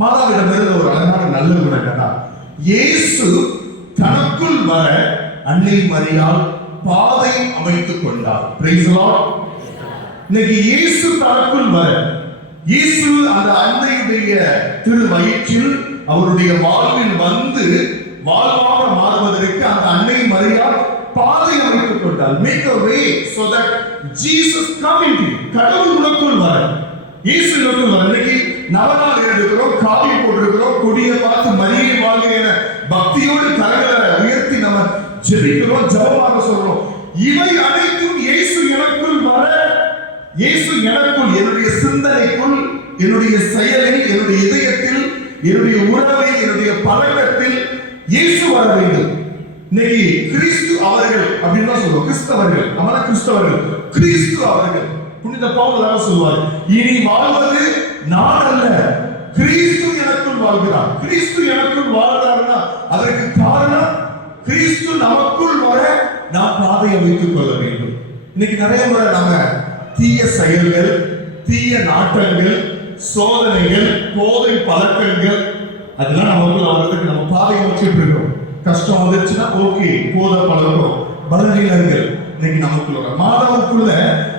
மாதாவிடம் இருந்த ஒரு அழகான நல்ல குணம் என்னன்னா இயேசு தனக்குள் வர அன்னை மரியால் பாதை அமைத்துக் கொண்டார். Praise இன்னைக்கு இயேசு தனக்குள் வர இயேசு அந்த அன்னையுடைய திரு வயிற்றில் அவருடைய வாழ்வில் வந்து வாழ்வாக மாறுவதற்கு அந்த அன்னை மரியால் பாதை அமைத்துக் கொண்டார். Make a way so that Jesus come கடவுள் உனக்குள் வர இயேசு உனக்குள் வர. இன்னைக்கு நவநாள் இருக்கிறோம் காவி போட்டிருக்கிறோம் கொடியை பார்த்து மரியை வாழ்க என பக்தியோடு கரங்களை உயர்த்தி நம்ம ஜெபிக்கிறோம் ஜபமாக சொல்றோம். இவை அனைத்தும் இயேசு எனக்குள் வர இயேசு எனக்குள் என்னுடைய சிந்தனைக்குள் என்னுடைய செயலில் என்னுடைய இதயத்தில் என்னுடைய உறவில் என்னுடைய பழக்கத்தில் இயேசு வர வேண்டும். இன்னைக்கு கிறிஸ்து அவர்கள் அப்படின்னு தான் சொல்லுவோம் கிறிஸ்தவர்கள் அவன கிறிஸ்தவர்கள். கிறிஸ்து அவர்கள். புனித பவுல் தான் இனி வாழ்வது நான் அல்ல. கிறிஸ்து எனக்குள் வாழ்கிறார். கிறிஸ்து எனக்குள் வாழ்கிறார்னா அதற்கு காரணம் கிறிஸ்து நமக்குள் வர நாம் பாதையை அமைத்துக் கொள்ள வேண்டும். இன்னைக்கு நிறைய முறை நாம தீய செயல்கள் தீய நாட்டங்கள் சோதனைகள் போதை பழக்கங்கள் அதெல்லாம் நமக்குள்ள வர்றதுக்கு நம்ம பாதை வச்சுட்டு இருக்கோம். கஷ்டம் வந்துச்சுன்னா ஓகே போதை பழக்கம் பலவீனங்கள் இன்னைக்கு நமக்குள்ள மாதவுக்குள்ள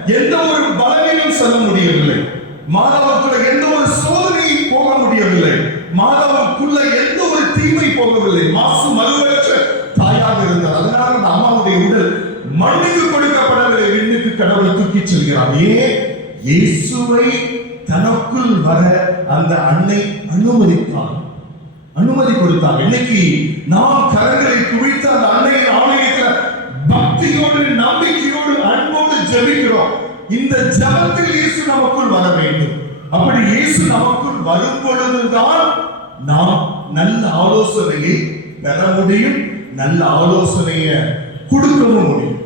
எந்த ஒரு பலவீனம் செல்ல முடியவில்லை. மாதாவுக்குள்ள எந்த ஒரு சோதனையும் போக முடியவில்லை. மாதாவுக்குள்ள எந்த ஒரு தீமை போகவில்லை. மாசு மறுவற்ற தாயாக இருந்தார். அதனால அந்த அம்மாவுடைய உடல் மண்ணுக்கு கொடுக்கப்படவில்லை. விண்ணுக்கு கடவுளை தூக்கி செல்கிறார். ஏன் இயேசுவை தனக்குள் வர அந்த அன்னை அனுமதித்தார் அனுமதி கொடுத்தார் இன்னைக்கு நாம் கரங்களை குவித்து அந்த அன்னையின் ஆலயத்துல பக்தியோடு நம்பிக்கையோடு அன்போடு ஜெபிக்கிறோம். இந்த ஜபத்தில் இயேசு நமக்குள் வர வேண்டும். அப்படி இயேசு நமக்குள் வரும் பொழுதுதான் நாம் நல்ல ஆலோசனையை பெற முடியும் நல்ல ஆலோசனையை கொடுக்கவும் முடியும்.